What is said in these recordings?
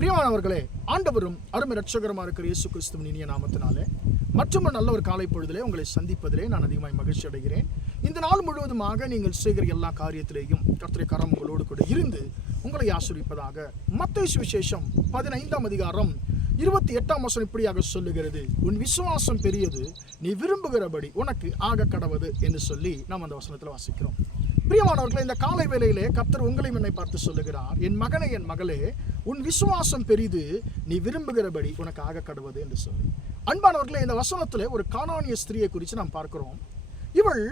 பிரியமானவர்களே, ஆண்டவரும் அருமை இரட்சகருமா இருக்கிற இயேசு கிறிஸ்துவின் இனிய நாமத்தினாலே மற்றும் நல்ல ஒரு காலை பொழுதிலே உங்களை சந்திப்பதிலே நான் அதிகமாய் மகிழ்ச்சி அடைகிறேன். இந்த நாள் முழுவதுமாக நீங்கள் செய்கிற எல்லா காரியத்திலேயும் கர்த்தருடைய கரம் உங்களோடு கூட இருந்து உங்களை ஆசீர்வதிப்பதாக. மத்தேயு சுவிசேஷம் 15ஆம் அதிகாரம் 28ஆம் வசனம் இப்படியாக சொல்லுகிறது, உன் விசுவாசம் பெரியது, நீ விரும்புகிறபடி உனக்கு ஆக கடவது என்று சொல்லி நாம் அந்த வசனத்தில் வாசிக்கிறோம். பிரியமானவர்களே, இந்த காலை வேளையிலே கர்த்தர் உங்களையும் என்னை பார்த்து சொல்லுகிறார், என் மகனே, என் மகளே, உன் விசுவாசம் பெரிது, நீ விரும்புகிறபடி உனக்கு ஆக கடவது என்று சொல்லி. அன்பானவர்களே, இந்த வசனத்தில் ஒரு கானானிய ஸ்திரியை குறித்து நாம் பார்க்கிறோம். இவள்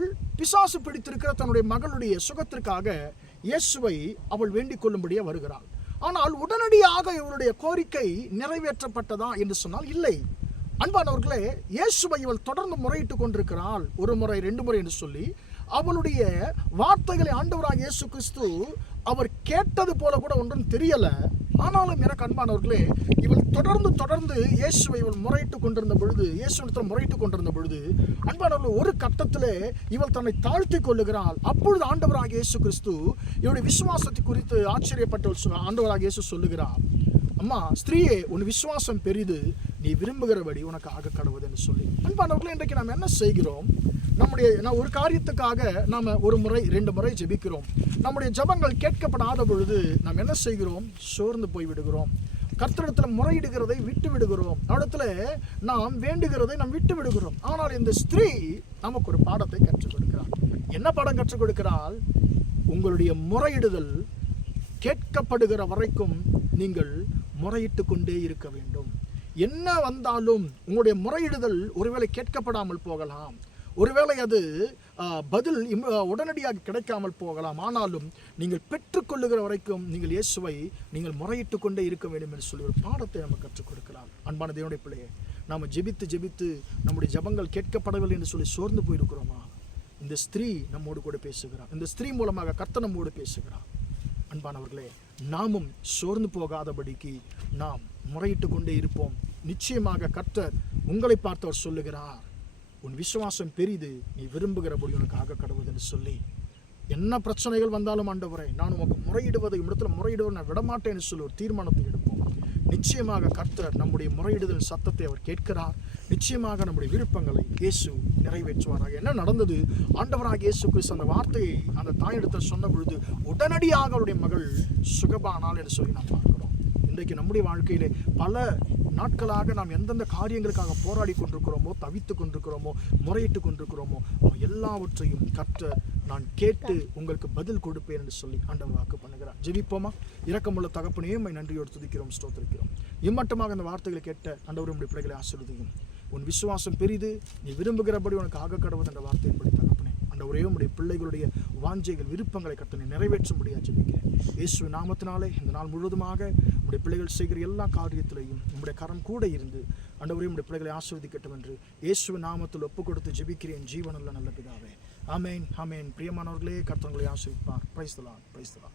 பிசாசு பிடித்திருக்கிற தன்னுடைய மகளுடைய சுகத்திற்காக இயேசுவை அவள் வேண்டிக் கொள்ளும்படியே வருகிறாள். ஆனால் உடனடியாக இவளுடைய கோரிக்கை நிறைவேற்றப்பட்டதா என்று சொன்னால் இல்லை. அன்பானவர்களே, இயேசுவை இவள் தொடர்ந்து முறையிட்டு கொண்டிருக்கிறாள். ஒரு முறை, 2 முறை என்று சொல்லி அவளுடைய வார்த்தைகளை ஆண்டவராக இயேசு கிறிஸ்து அவர் கேட்டது போல கூட ஒன்றும் தெரியல. ஆனாலும் எனக்கு அன்பானவர்களே, இவள் தொடர்ந்து இயேசுவை இவள் முறையிட்டு கொண்டிருந்த பொழுது, இயேசுவிடத்தில் முறையிட்டு கொண்டிருந்த பொழுது, அன்பானவர்கள் ஒரு கட்டத்திலே இவள் தன்னை தாழ்த்தி கொள்ளுகிறாள். அப்பொழுது ஆண்டவராக இயேசு கிறிஸ்து இவருடைய விசுவாசத்தை குறித்து ஆச்சரியப்பட்ட ஆண்டவராக இயேசு சொல்லுகிறார், அம்மா ஸ்திரீயே, உன் விசுவாசம் பெரிது, நீ விரும்புகிறபடி உனக்கு ஆக கடவுது என்று சொல்லி. அன்பானவர்களே, இன்றைக்கு நாம் என்ன செய்கிறோம்? நான் ஒரு காரியத்துக்காக நாம் 1 முறை 2 முறை ஜெபிக்கிறோம். நம்முடைய ஜெபங்கள் கேட்கப்படாத பொழுது நாம் என்ன செய்கிறோம்? சோர்ந்து போய் விடுகிறோம். கர்த்தரிடத்தில் முறையிடுகிறதை விட்டு விடுகிறோம். இடத்துல நாம் வேண்டுகிறதை நாம் விட்டு விடுகிறோம். ஆனால் இந்த ஸ்திரீ நமக்கு ஒரு பாடத்தை கற்றுக் கொடுக்கிறாள். என்ன பாடம் கற்றுக் கொடுக்கிறாள்? உங்களுடைய முறையிடுதல் கேட்கப்படுகிற வரைக்கும் நீங்கள் முறையிட்டு கொண்டே இருக்க வேண்டும். என்ன வந்தாலும் உங்களுடைய முறையிடுதல் ஒருவேளை கேட்கப்படாமல் போகலாம், ஒருவேளை அது பதில் உடனடியாக கிடைக்காமல் போகலாம். ஆனாலும் நீங்கள் பெற்றுக்கொள்ளுகிற வரைக்கும் நீங்கள் இயேசுவை நீங்கள் முறையிட்டு கொண்டே இருக்க வேண்டும் என்று சொல்லி ஒரு பாடத்தை நம்ம கற்றுக் கொடுக்கலாம். அன்பான தேவனுடைய பிள்ளையே, நாம் ஜெபித்து நம்முடைய ஜெபங்கள் கேட்கப்படவில்லை என்று சொல்லி சோர்ந்து போயிருக்கிறோமா? இந்த ஸ்திரீ நம்மோடு கூட பேசுகிறார். இந்த ஸ்திரீ மூலமாக கர்த்தர் நம்மோடு பேசுகிறார். அன்பானவர்களே, நாமும் சோர்ந்து போகாதபடிக்கு நாம் முறையிட்டு கொண்டே இருப்போம். நிச்சயமாக கர்த்தர் உங்களை பார்த்தவர் சொல்லுகிறார், உன் விசுவாசம் பெரிது, நீ விரும்புகிறபடி உனக்கு ஆக கடவுது என்று சொல்லி. என்ன பிரச்சனைகள் வந்தாலும் ஆண்டவரே, நான் உனக்கு முறையிடுவதை முறையிடுவதை நான் விடமாட்டேன் என்று சொல்லி ஒரு தீர்மானத்தை எடுப்போம். நிச்சயமாக கர்த்தர் நம்முடைய முறையிடுதல் சத்தத்தை அவர் கேட்கிறார். நிச்சயமாக நம்முடைய விருப்பங்களை இயேசு நிறைவேற்றுவாராக. என்ன நடந்தது? ஆண்டவராக இயேசு கிறிஸ்து அந்த வார்த்தையை அந்த தாயிடத்தில் சொன்ன பொழுது உடனடியாக அவருடைய மகள் சுகமானாள் என்று சொல்லி நாம் பார்க்கிறோம். இன்றைக்கு நம்முடைய வாழ்க்கையிலே பல நாட்களாக நாம் எந்தெந்த காரியங்களுக்காக போராடி கொண்டிருக்கிறோமோ, தவித்து கொண்டிருக்கிறோமோ, முறையிட்டு கொண்டிருக்கிறோமோ, எல்லாவற்றையும் கர்த்தர் நான் கேட்டு உங்களுக்கு பதில் கொடுப்பேன் என்று சொல்லி ஆண்டவர் வாக்கு பண்ணுகிறார். ஜெபிப்போமா? இரக்கமுள்ள தகப்பனே, உம்மை நன்றியோடு துதிக்கிறோம், ஸ்தோத்திரிக்கிறோம். இம்மட்டமாக அந்த வார்த்தைகளை கேட்ட ஆண்டவர் உம்முடைய பிள்ளைகளை ஆசீர்வதியும். உன் விசுவாசம் பெரிது, நீ விரும்புகிறபடி உனக்கு ஆக கடவுது என்ற வார்த்தையின்படி தகப்பனே, ஆண்டவரே, உம்முடைய பிள்ளைகளுடைய வாஞ்சைகள், விருப்பங்களை கர்த்தனை நிறைவேற்றும்படியாக ஜெபிக்கிறேன். இயேசு நாமத்தினாலே இந்த நாள் முழுவதுமாக உம்முடைய பிள்ளைகள் செய்கிற எல்லா காரியத்திலையும் உம்முடைய கரம் கூட இருந்து ஆண்டவரே, உம்முடைய பிள்ளைகளை ஆசீர்வதிக்கட்டும் என்று இயேசு நாமத்தில் ஒப்பு கொடுத்து ஜெபிக்கிறேன் ஜீவனுள்ள நல்ல பிதாவே. ஆமென், ஆமென். பிரியமானவர்களே, கர்த்தர் உங்களை ஆசீர்வதிப்பார். Praise the Lord, praise the Lord.